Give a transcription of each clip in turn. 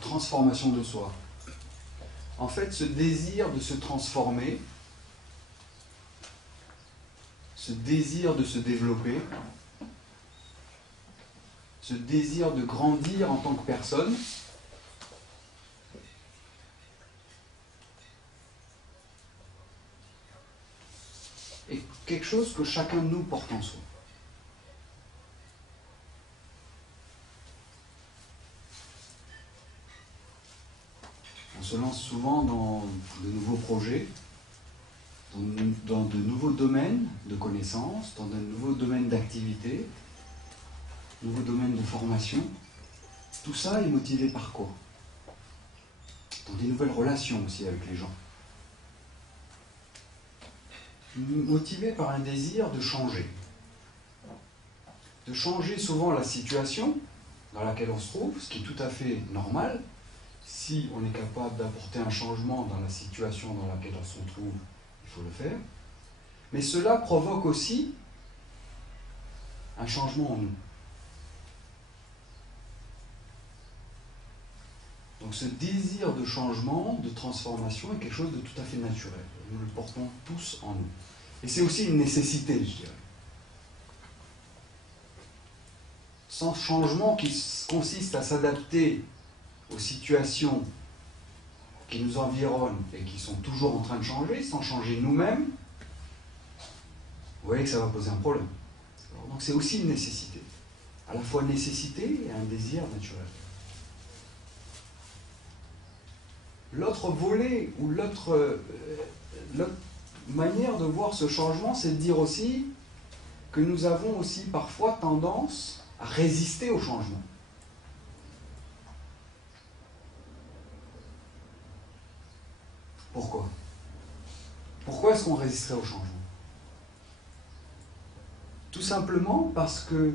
transformation de soi. En fait, ce désir de se transformer, ce désir de se développer, ce désir de grandir en tant que personne, est quelque chose que chacun de nous porte en soi. On se lance souvent dans de nouveaux projets, dans de nouveaux domaines de connaissances, dans de nouveaux domaines d'activité, de nouveaux domaines de formation. Tout ça est motivé par quoi? Dans des nouvelles relations aussi avec les gens. Motivé par un désir de changer. De changer souvent la situation dans laquelle on se trouve, ce qui est tout à fait normal. Si on est capable d'apporter un changement dans la situation dans laquelle on se trouve, il faut le faire. Mais cela provoque aussi un changement en nous. Donc ce désir de changement, de transformation est quelque chose de tout à fait naturel. Nous le portons tous en nous. Et c'est aussi une nécessité, je dirais. Sans changement qui consiste à s'adapter aux situations qui nous environnent et qui sont toujours en train de changer, sans changer nous-mêmes, vous voyez que ça va poser un problème. Alors, donc c'est aussi une nécessité. À la fois nécessité et un désir naturel. L'autre volet ou l'autre manière de voir ce changement, c'est de dire aussi que nous avons aussi parfois tendance à résister au changement. Pourquoi? Pourquoi est-ce qu'on résisterait au changement? Tout simplement parce que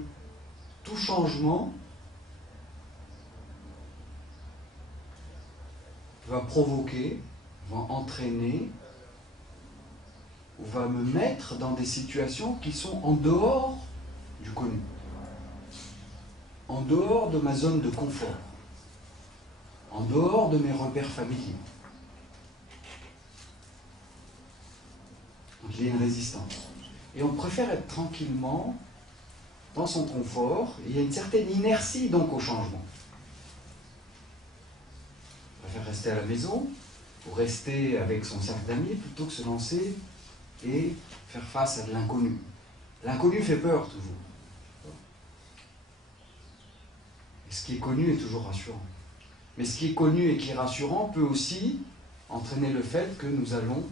tout changement va provoquer, va entraîner, ou va me mettre dans des situations qui sont en dehors du connu, en dehors de ma zone de confort, en dehors de mes repères familiers. Donc il y a une résistance. Et on préfère être tranquillement dans son confort, et il y a une certaine inertie donc au changement. On préfère rester à la maison, ou rester avec son cercle d'amis, plutôt que se lancer et faire face à de l'inconnu. L'inconnu fait peur toujours. Et ce qui est connu est toujours rassurant. Mais ce qui est connu et qui est rassurant peut aussi entraîner le fait que nous allons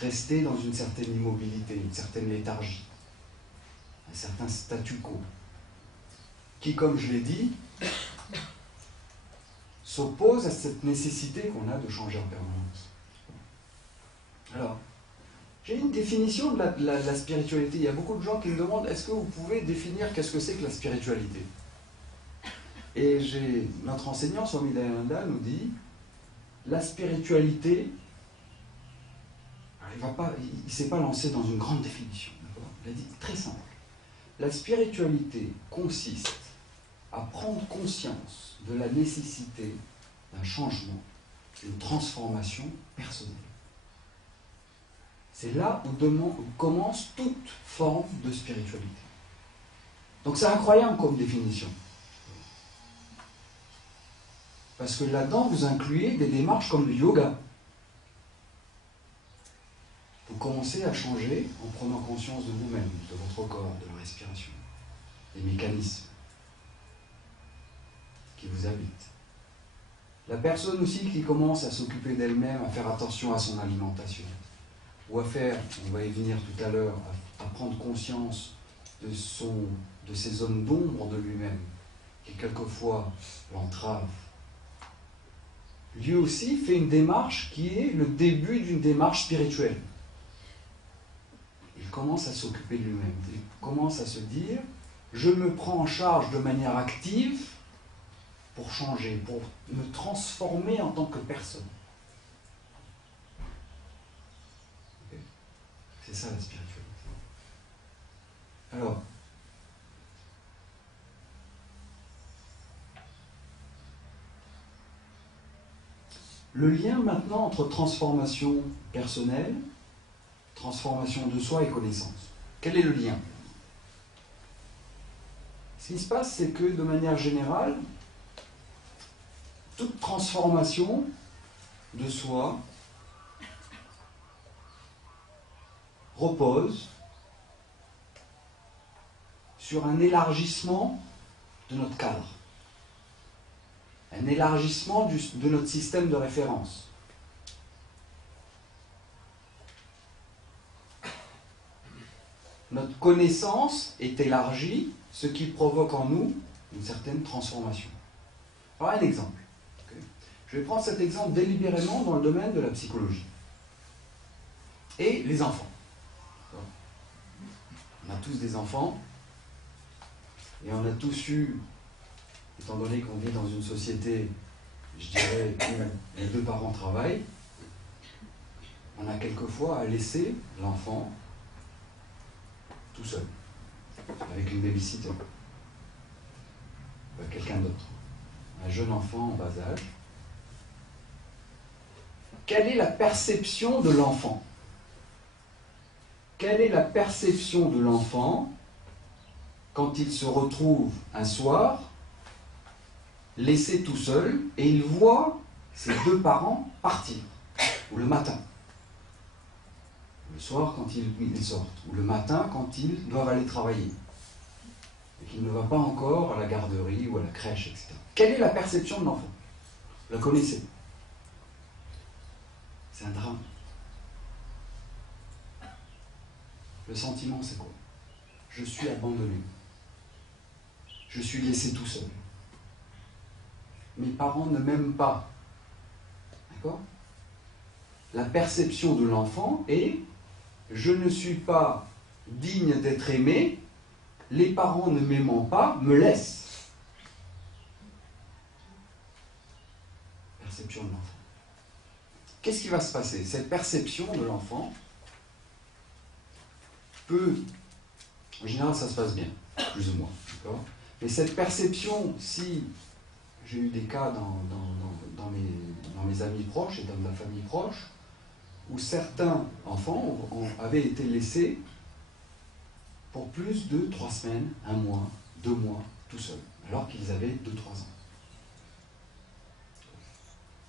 rester dans une certaine immobilité, une certaine léthargie, un certain statu quo, qui, comme je l'ai dit, s'oppose à cette nécessité qu'on a de changer en permanence. Alors, j'ai une définition de la spiritualité. Il y a beaucoup de gens qui me demandent, est-ce que vous pouvez définir qu'est-ce que c'est que la spiritualité? Et notre enseignant, Swami Dayananda, nous dit, la spiritualité, il ne s'est pas lancé dans une grande définition. Il a dit très simple. La spiritualité consiste à prendre conscience de la nécessité d'un changement, d'une transformation personnelle. C'est là où commence toute forme de spiritualité. Donc c'est incroyable comme définition. Parce que là-dedans, vous incluez des démarches comme le yoga. Vous commencez à changer en prenant conscience de vous-même, de votre corps, de la respiration, des mécanismes qui vous habitent. La personne aussi qui commence à s'occuper d'elle-même, à faire attention à son alimentation, ou à faire, on va y venir tout à l'heure, à prendre conscience de ces zones d'ombre de lui-même, qui quelquefois l'entravent. Lui aussi fait une démarche qui est le début d'une démarche spirituelle. Il commence à s'occuper de lui-même, il commence à se dire, je me prends en charge de manière active pour changer, pour me transformer en tant que personne. C'est ça la spiritualité. Alors, Le lien maintenant entre transformation personnelle, transformation de soi et connaissance. Quel est le lien? Ce qui se passe, c'est que de manière générale, toute transformation de soi repose sur un élargissement de notre cadre, un élargissement de notre système de référence. Notre connaissance est élargie, ce qui provoque en nous une certaine transformation. Alors un exemple. Okay. Je vais prendre cet exemple délibérément dans le domaine de la psychologie. Et les enfants. On a tous des enfants, et on a tous eu, étant donné qu'on vit dans une société, je dirais, où les deux parents travaillent, on a quelquefois à laisser l'enfant tout seul, avec une babysitter, avec quelqu'un d'autre, un jeune enfant en bas âge. Quelle est la perception de l'enfant? Quelle est la perception de l'enfant quand il se retrouve un soir laissé tout seul et il voit ses deux parents partir, ou le matin, le soir quand ils sortent, ou le matin quand ils doivent aller travailler, et qu'il ne va pas encore à la garderie ou à la crèche, etc. Quelle est la perception de l'enfant? Vous la connaissez? C'est un drame. Le sentiment, c'est quoi? Je suis abandonné. Je suis laissé tout seul. Mes parents ne m'aiment pas. D'accord? La perception de l'enfant est « je ne suis pas digne d'être aimé, les parents ne m'aimant pas me laissent ». Perception de l'enfant. Qu'est-ce qui va se passer? Cette perception de l'enfant peut, en général ça se passe bien, plus ou moins, d'accord? Mais cette perception, si j'ai eu des cas dans mes amis proches et dans ma famille proche, où certains enfants avaient été laissés pour plus de 3 semaines, 1 mois, 2 mois, tout seuls, alors qu'ils avaient 2-3 ans.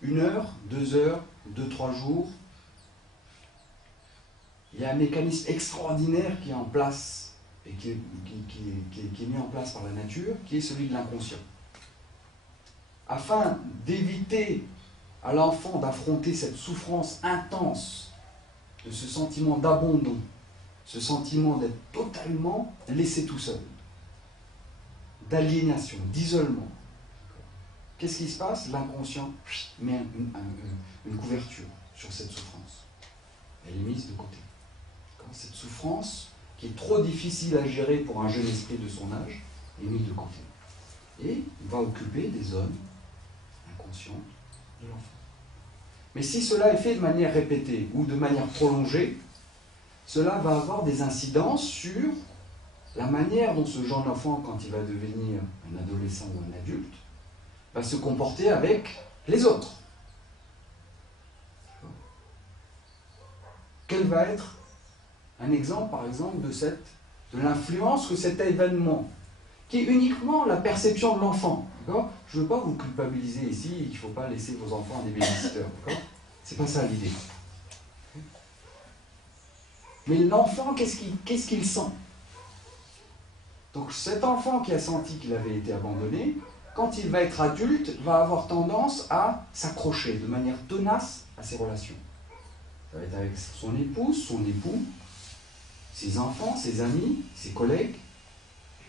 1 heure, 2 heures, 2-3 jours, il y a un mécanisme extraordinaire qui est en place et qui est mis en place par la nature, qui est celui de l'inconscient. Afin d'éviter à l'enfant d'affronter cette souffrance intense de ce sentiment d'abandon, ce sentiment d'être totalement laissé tout seul, d'aliénation, d'isolement. Qu'est-ce qui se passe? L'inconscient met une couverture sur cette souffrance. Elle est mise de côté. Cette souffrance, qui est trop difficile à gérer pour un jeune esprit de son âge, est mise de côté. Et il va occuper des zones inconscientes de l'enfant. Mais si cela est fait de manière répétée ou de manière prolongée, cela va avoir des incidences sur la manière dont ce jeune enfant, quand il va devenir un adolescent ou un adulte, va se comporter avec les autres. Quel va être un exemple, par exemple, de l'influence que cet événement, qui est uniquement la perception de l'enfant. Je ne veux pas vous culpabiliser ici, il ne faut pas laisser vos enfants à des babysitters. C'est pas ça l'idée. Mais l'enfant, qu'est-ce qu'il sent? Donc cet enfant qui a senti qu'il avait été abandonné, quand il va être adulte, va avoir tendance à s'accrocher de manière tenace à ses relations. Ça va être avec son épouse, son époux, ses enfants, ses amis, ses collègues,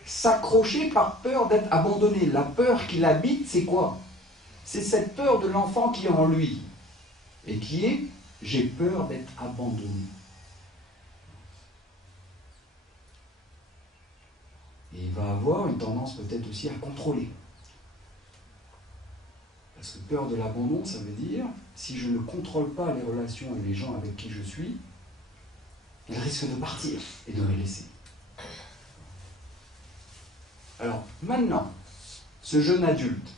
s'accrocher par peur d'être abandonné. La peur qui l'habite, c'est quoi? C'est cette peur de l'enfant qui est en lui, et qui est « j'ai peur d'être abandonné ». Et il va avoir une tendance peut-être aussi à contrôler. Parce que peur de l'abandon, ça veut dire, si je ne contrôle pas les relations et les gens avec qui je suis, il risque de partir et de me laisser. Alors, maintenant, ce jeune adulte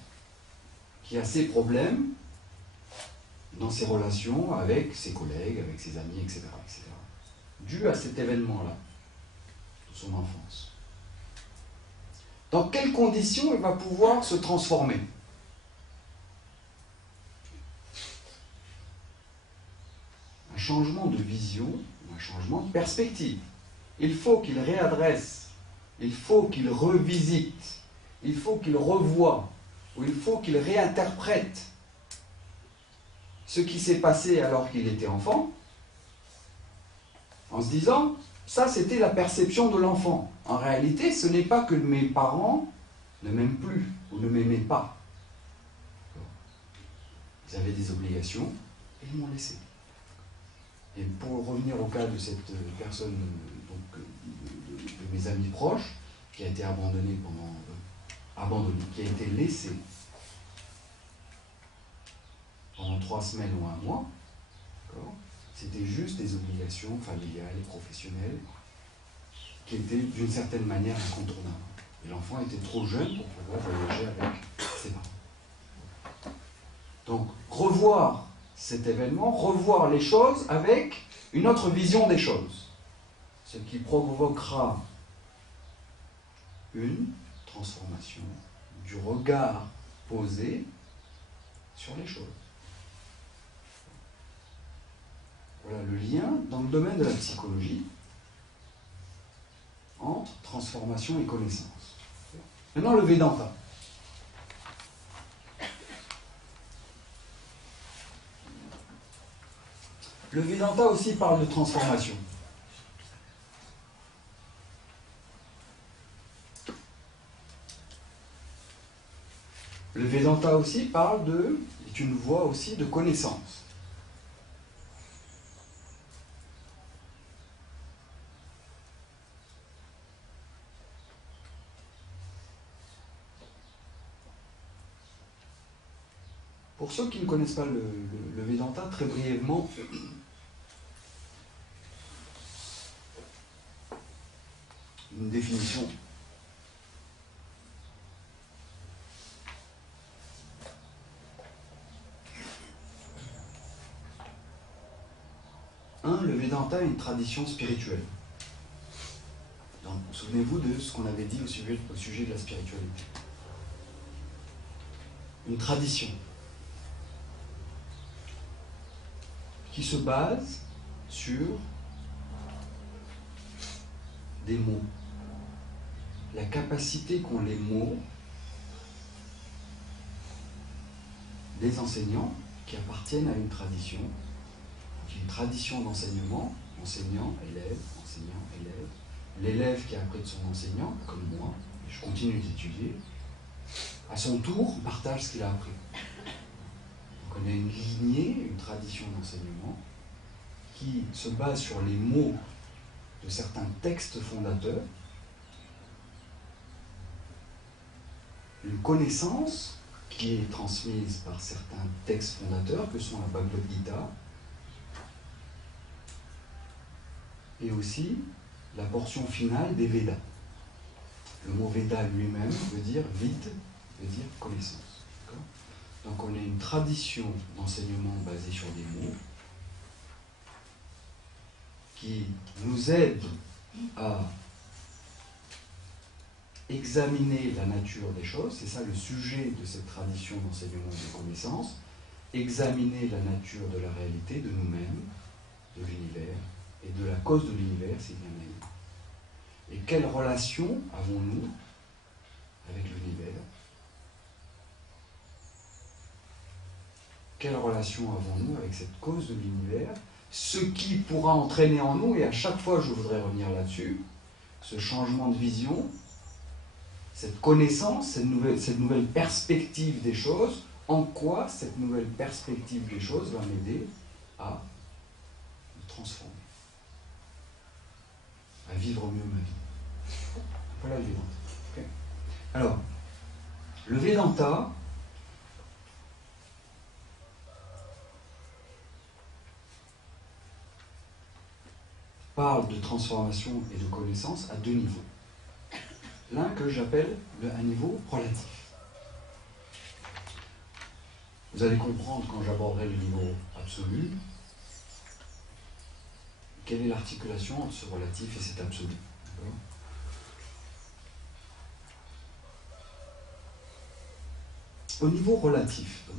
qui a ses problèmes, dans ses relations avec ses collègues, avec ses amis, etc., etc. Dû à cet événement-là, de son enfance. Dans quelles conditions il va pouvoir se transformer? Un changement de vision, un changement de perspective. Il faut qu'il réadresse, il faut qu'il revisite, il faut qu'il revoie, ou il faut qu'il réinterprète ce qui s'est passé alors qu'il était enfant, en se disant, ça c'était la perception de l'enfant. En réalité, ce n'est pas que mes parents ne m'aiment plus ou ne m'aimaient pas. Ils avaient des obligations et ils m'ont laissé. Et pour revenir au cas de cette personne, donc, de mes amis proches, qui a été abandonnée qui a été laissée pendant 3 semaines ou 1 mois, c'était juste des obligations familiales et professionnelles qui étaient d'une certaine manière incontournables. Et l'enfant était trop jeune pour pouvoir voyager avec ses parents. Donc, revoir cet événement, revoir les choses avec une autre vision des choses. Ce qui provoquera une transformation du regard posé sur les choses. Voilà le lien dans le domaine de la psychologie entre transformation et connaissance. Maintenant, le Vedanta. Le Vedanta aussi parle de transformation. Le Vedanta aussi est une voie aussi de connaissance. Pour ceux qui ne connaissent pas le Vedanta, très brièvement, une définition. Le Vedanta est une tradition spirituelle. Donc, souvenez-vous de ce qu'on avait dit au sujet de la spiritualité. Une tradition qui se base sur des mots. La capacité qu'ont les mots des enseignants qui appartiennent à une tradition d'enseignement, enseignant, élève, l'élève qui a appris de son enseignant, comme moi, et je continue d'étudier, à son tour partage ce qu'il a appris. Donc on a une lignée, une tradition d'enseignement qui se base sur les mots de certains textes fondateurs, une connaissance qui est transmise par certains textes fondateurs que sont la Bhagavad Gita, et aussi la portion finale des Védas. Le mot Veda lui-même veut dire vide, veut dire connaissance. Donc on a une tradition d'enseignement basée sur des mots qui nous aide à examiner la nature des choses. C'est ça le sujet de cette tradition d'enseignement de connaissance. Examiner la nature de la réalité, de nous-mêmes, de l'univers, et de la cause de l'univers, c'est bien elle. Et quelle relation avons-nous avec l'univers? Quelle relation avons-nous avec cette cause de l'univers? Ce qui pourra entraîner en nous, et à chaque fois je voudrais revenir là-dessus, ce changement de vision, cette connaissance, cette nouvelle perspective des choses, en quoi cette nouvelle perspective des choses va m'aider à me transformer, à vivre mieux ma vie. Voilà le Vedanta. Okay. Alors, le Vedanta parle de transformation et de connaissance à 2 niveaux. L'un que j'appelle un niveau relatif. Vous allez comprendre quand j'aborderai le niveau absolu, quelle est l'articulation entre ce relatif et cet absolu. Au niveau relatif, donc,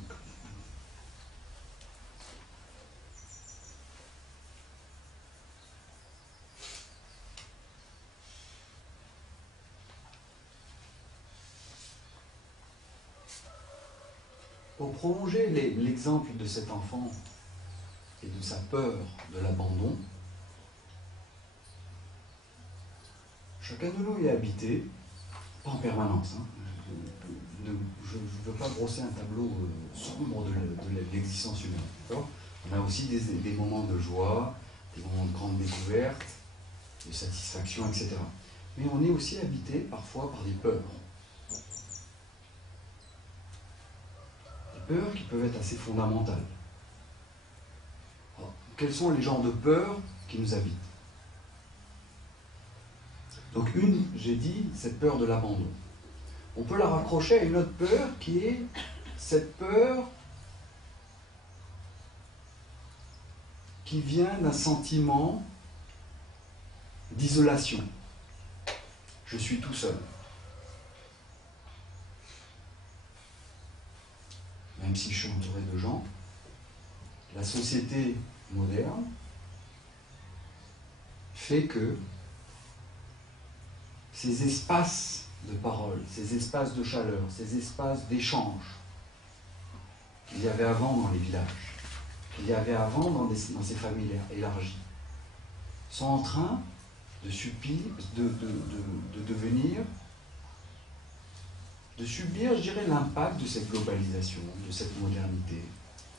pour prolonger l'exemple de cet enfant et de sa peur de l'abandon, chacun de nous est habité, pas en permanence, hein. Je ne veux pas brosser un tableau sombre de l'existence humaine. On a aussi des moments de joie, des moments de grande découverte, de satisfaction, etc. Mais on est aussi habité parfois par des peurs. Des peurs qui peuvent être assez fondamentales. Alors, quels sont les genres de peurs qui nous habitent? Donc j'ai dit, cette peur de l'abandon. On peut la raccrocher à une autre peur qui est cette peur qui vient d'un sentiment d'isolation. Je suis tout seul. Même si je suis entouré de gens, la société moderne fait que ces espaces de parole, ces espaces de chaleur, ces espaces d'échange qu'il y avait avant dans les villages, qu'il y avait avant dans ces familles élargies, sont en train de subir, je dirais, l'impact de cette globalisation, de cette modernité,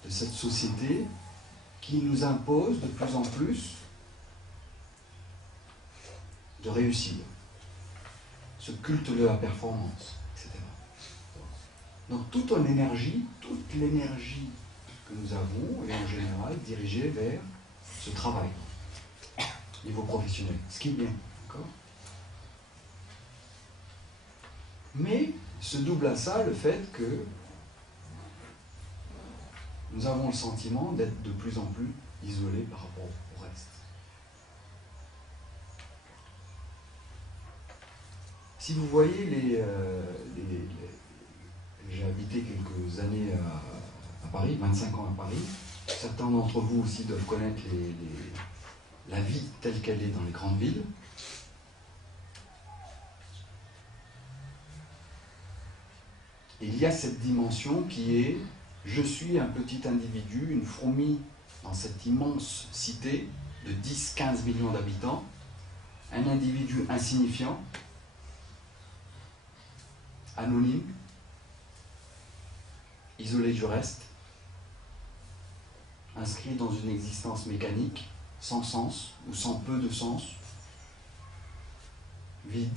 de cette société qui nous impose de plus en plus de réussir. Ce culte de la performance, etc. Donc toute l'énergie que nous avons est en général dirigée vers ce travail, niveau professionnel, ce qui est bien, d'accord? Mais se double à ça le fait que nous avons le sentiment d'être de plus en plus isolés par rapport au reste. Si vous voyez j'ai habité quelques années à Paris, 25 ans à Paris. Certains d'entre vous aussi doivent connaître la vie telle qu'elle est dans les grandes villes. Et il y a cette dimension qui est « je suis un petit individu, une fourmi dans cette immense cité de 10-15 millions d'habitants, un individu insignifiant, anonyme, isolé du reste, inscrit dans une existence mécanique, sans sens, ou sans peu de sens, vide. »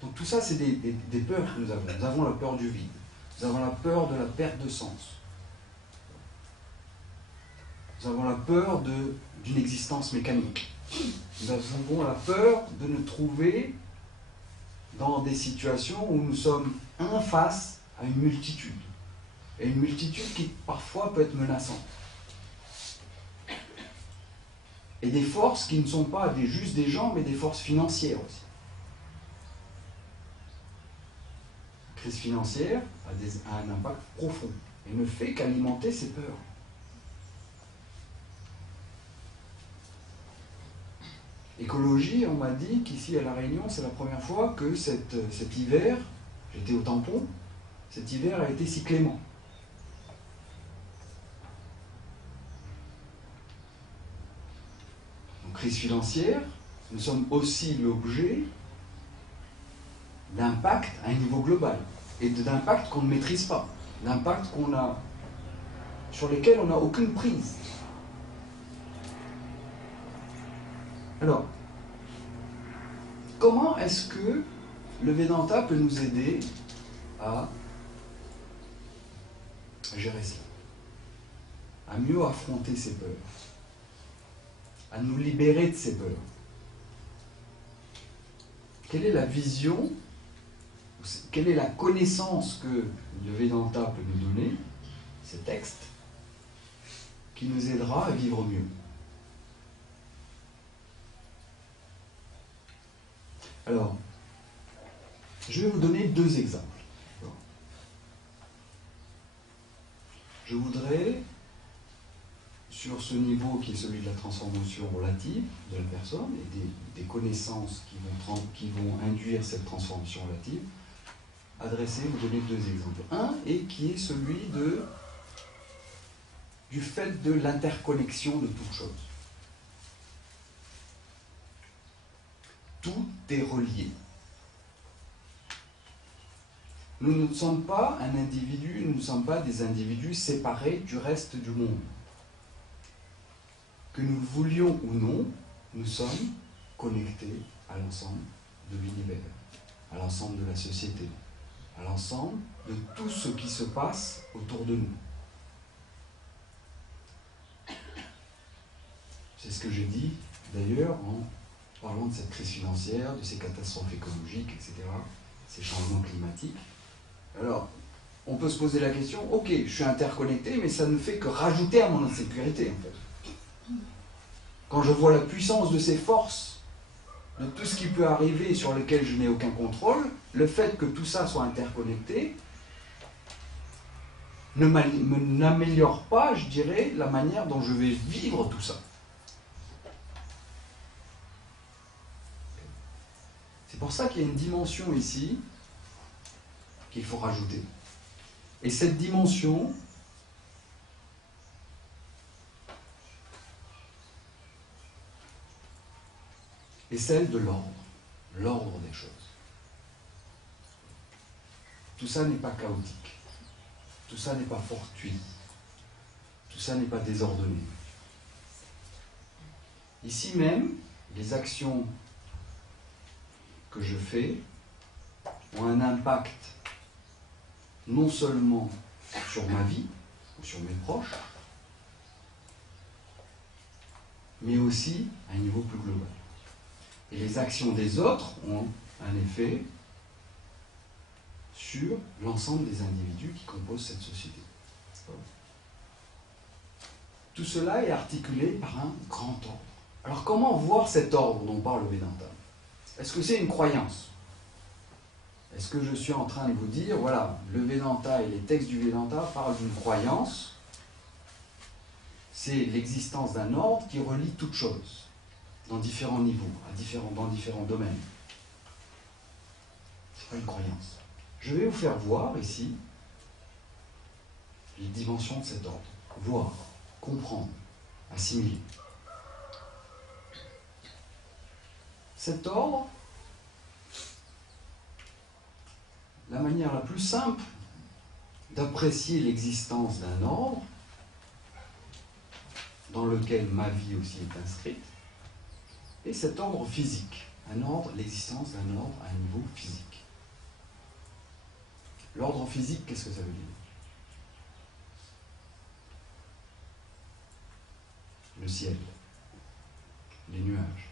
Donc tout ça, c'est des peurs que nous avons. Nous avons la peur du vide. Nous avons la peur de la perte de sens. Nous avons la peur d'une existence mécanique. Nous avons la peur de nous trouver dans des situations où nous sommes un face à une multitude. Et une multitude qui parfois peut être menaçante. Et des forces qui ne sont pas juste des gens, mais des forces financières aussi. La crise financière a un impact profond et ne fait qu'alimenter ces peurs. Écologie, on m'a dit qu'ici à La Réunion, c'est la première fois que cet hiver, j'étais au tampon, cet hiver a été si clément. Donc crise financière, nous sommes aussi l'objet d'impact à un niveau global, et d'impact qu'on ne maîtrise pas, d'impact sur lesquels on n'a aucune prise. Alors, comment est-ce que le Vedanta peut nous aider à gérer cela, à mieux affronter ces peurs, à nous libérer de ces peurs? Quelle est la vision, quelle est la connaissance que le Vedanta peut nous donner ces textes, qui nous aidera à vivre mieux. Alors, je vais vous donner deux exemples. Je voudrais, sur ce niveau qui est celui de la transformation relative de la personne et des connaissances qui vont induire cette transformation relative, vous donner deux exemples. Un, et qui est celui du fait de l'interconnexion de toute chose. Tout est relié. Nous ne sommes pas un individu, nous ne sommes pas des individus séparés du reste du monde. Que nous le voulions ou non, nous sommes connectés à l'ensemble de l'univers, à l'ensemble de la société, à l'ensemble de tout ce qui se passe autour de nous. C'est ce que j'ai dit d'ailleurs en parlant de cette crise financière, de ces catastrophes écologiques, etc., ces changements climatiques. Alors, on peut se poser la question, ok, je suis interconnecté, mais ça ne fait que rajouter à mon insécurité, en fait. Quand je vois la puissance de ces forces, de tout ce qui peut arriver sur lequel je n'ai aucun contrôle, le fait que tout ça soit interconnecté n'améliore pas, je dirais, la manière dont je vais vivre tout ça. C'est pour ça qu'il y a une dimension ici qu'il faut rajouter. Et cette dimension, est celle de l'ordre des choses. Tout ça n'est pas chaotique, tout ça n'est pas fortuit, tout ça n'est pas désordonné. Ici même, les actions que je fais ont un impact non seulement sur ma vie ou sur mes proches, mais aussi à un niveau plus global. Et les actions des autres ont un effet sur l'ensemble des individus qui composent cette société. Tout cela est articulé par un grand ordre. Alors comment voir cet ordre dont parle le Vedanta ? Est-ce que c'est une croyance ? Est-ce que je suis en train de vous dire, voilà, le Vedanta et les textes du Vedanta parlent d'une croyance, c'est l'existence d'un ordre qui relie toutes choses, dans différents niveaux, dans différents domaines. C'est pas une croyance. Je vais vous faire voir ici les dimensions de cet ordre. Voir, comprendre, assimiler. Cet ordre, la manière la plus simple d'apprécier l'existence d'un ordre, dans lequel ma vie aussi est inscrite, est cet ordre physique. Un ordre, l'existence d'un ordre à un niveau physique. L'ordre physique, qu'est-ce que ça veut dire ? Le ciel, les nuages,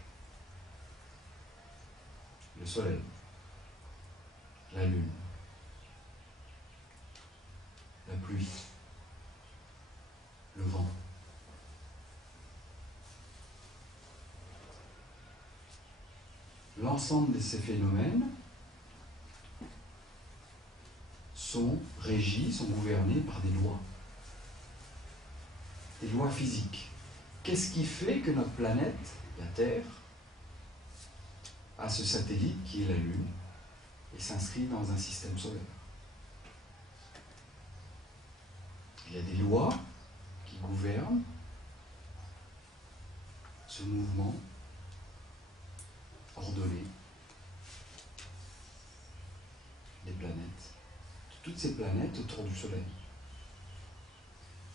le soleil, la lune, la pluie, le vent. L'ensemble de ces phénomènes sont régis, sont gouvernés par des lois physiques. Qu'est-ce qui fait que notre planète, la Terre, a ce satellite qui est la Lune et s'inscrit dans un système solaire? Il y a des lois qui gouvernent ce mouvement ordonné des planètes, de toutes ces planètes autour du Soleil.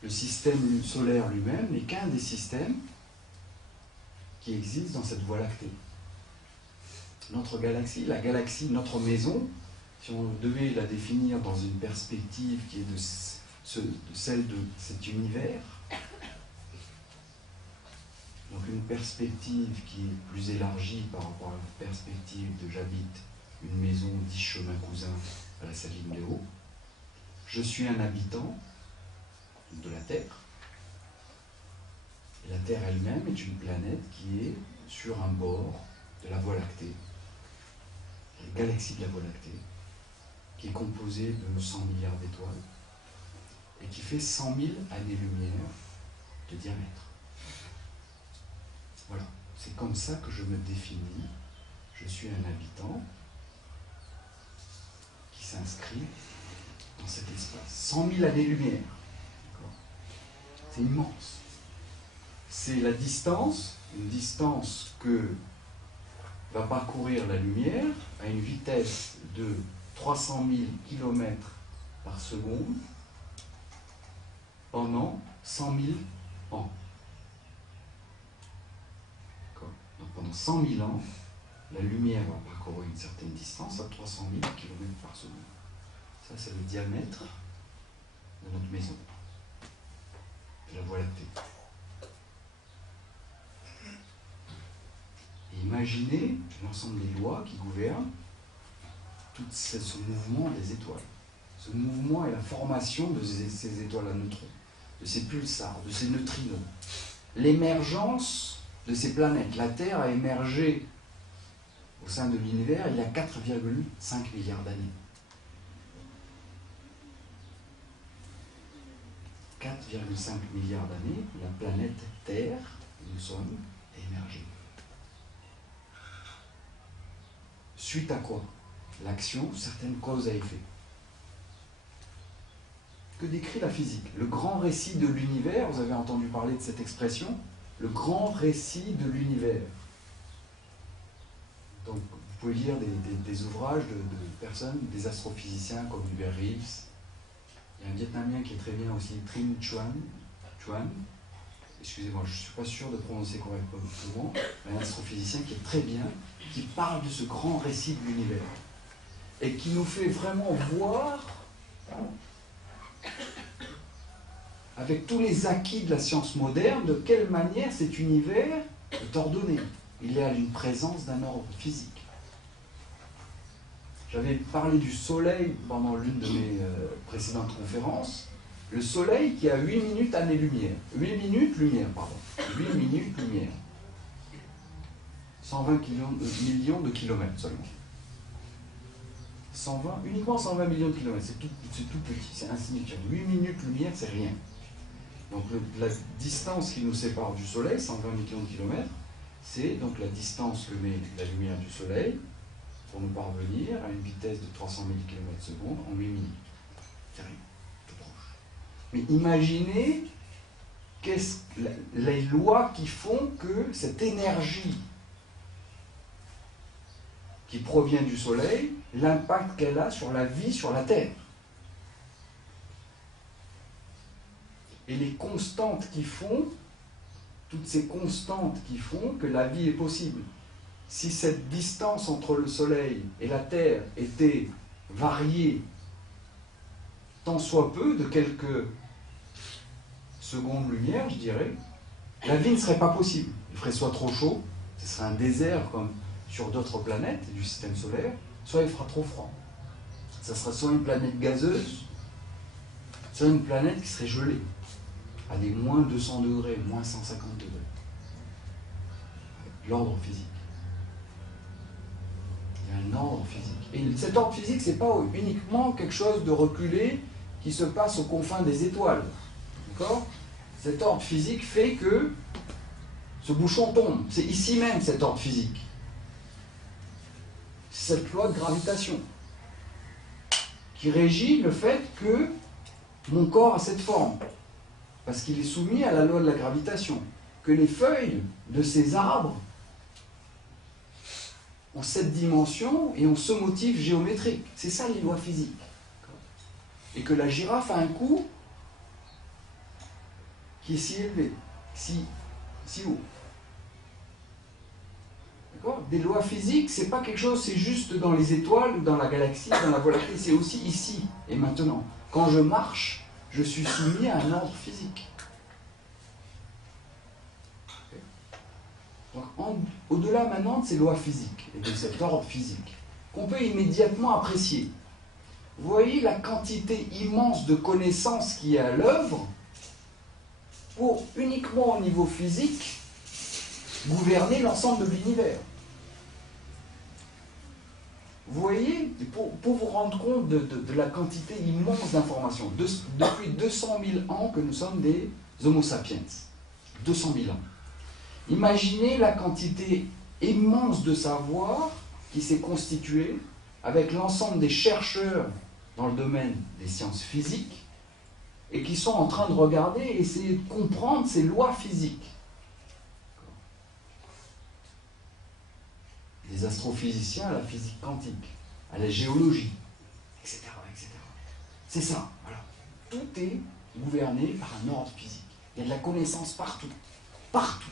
Le système solaire lui-même n'est qu'un des systèmes qui existent dans cette Voie lactée. Notre galaxie, la galaxie, notre maison, si on devait la définir dans une perspective qui est de celle de cet univers, donc une perspective qui est plus élargie par rapport à la perspective de j'habite une maison 10 chemins cousins à la Saline des Hauts. Je suis un habitant de la Terre. Et la Terre elle-même est une planète qui est sur un bord de la Voie lactée, la galaxie de la Voie lactée, qui est composée de 100 milliards d'étoiles et qui fait 100 000 années-lumière de diamètre. Voilà, c'est comme ça que je me définis. Je suis un habitant qui s'inscrit dans cet espace. 100 000 années-lumière. C'est immense. C'est la distance, une distance que va parcourir la lumière à une vitesse de 300 000 km par seconde pendant 100 000 ans. Donc pendant 100 000 ans, la lumière va parcourir une certaine distance à 300 000 km par seconde. Ça, c'est le diamètre de notre maison, de la Voie lactée. Et imaginez l'ensemble des lois qui gouvernent tout ce mouvement des étoiles. Ce mouvement est la formation de ces étoiles à neutrons, de ces pulsars, de ces neutrinos. L'émergence de ces planètes. La Terre a émergé au sein de l'univers il y a 4,5 milliards d'années. 4,5 milliards d'années, la planète Terre, nous sommes, est émergée. Suite à quoi? L'action, certaines causes à effet. Que décrit la physique? Le grand récit de l'univers, vous avez entendu parler de cette expression, le grand récit de l'univers. Donc, vous pouvez lire des ouvrages de personnes, des astrophysiciens comme Hubert Reeves. Il y a un Vietnamien qui est très bien aussi, Trinh Truan. Excusez-moi, je ne suis pas sûr de prononcer correctement, mais un astrophysicien qui est très bien, qui parle de ce grand récit de l'univers et qui nous fait vraiment voir, avec tous les acquis de la science moderne, de quelle manière cet univers est ordonné. Il y a une présence d'un ordre physique. J'avais parlé du Soleil pendant l'une de mes précédentes conférences. Le Soleil qui a 8 minutes année-lumière. 8 minutes lumière, pardon. 8 minutes lumière. 120 millions de kilomètres seulement. Uniquement 120 millions de kilomètres. C'est tout petit, c'est insignifiant. 8 minutes lumière, c'est rien. Donc la distance qui nous sépare du Soleil, 120 millions de kilomètres, c'est donc la distance que met la lumière du Soleil pour nous parvenir à une vitesse de 300 000 km/s en 8 minutes. C'est rien, tout proche. Mais imaginez les lois qui font que cette énergie qui provient du Soleil, l'impact qu'elle a sur la vie sur la Terre. Et les constantes qui font, toutes ces constantes qui font que la vie est possible. Si cette distance entre le Soleil et la Terre était variée tant soit peu, de quelques secondes-lumière, je dirais, la vie ne serait pas possible. Il ferait soit trop chaud, ce serait un désert comme sur d'autres planètes du système solaire, soit il fera trop froid. Ça serait soit une planète gazeuse, soit une planète qui serait gelée, à des moins 200 degrés, moins 150 degrés. L'ordre physique. Il y a un ordre physique. Et cet ordre physique, ce n'est pas uniquement quelque chose de reculé qui se passe aux confins des étoiles. D'accord? Cet ordre physique fait que ce bouchon tombe. C'est ici même cet ordre physique. C'est cette loi de gravitation qui régit le fait que mon corps a cette forme. Parce qu'il est soumis à la loi de la gravitation. Que les feuilles de ces arbres ont cette dimension et ont ce motif géométrique. C'est ça les lois physiques. Et que la girafe a un cou qui est si élevé, si haut. D'accord ? Des lois physiques, c'est pas quelque chose, c'est juste dans les étoiles, ou dans la galaxie, dans la Voie lactée, c'est aussi ici et maintenant. Quand je marche, je suis soumis à un ordre physique. Donc, au-delà maintenant de ces lois physiques et de cet ordre physique, qu'on peut immédiatement apprécier, vous voyez la quantité immense de connaissances qui est à l'œuvre pour uniquement au niveau physique gouverner l'ensemble de l'univers. Vous voyez, pour vous rendre compte de la quantité immense d'informations, depuis 200 000 ans que nous sommes des Homo sapiens. 200 000 ans. Imaginez la quantité immense de savoir qui s'est constituée avec l'ensemble des chercheurs dans le domaine des sciences physiques et qui sont en train de regarder et essayer de comprendre ces lois physiques. Des astrophysiciens à la physique quantique, à la géologie, etc. etc. C'est ça, voilà. Tout est gouverné par un ordre physique. Il y a de la connaissance partout. Partout.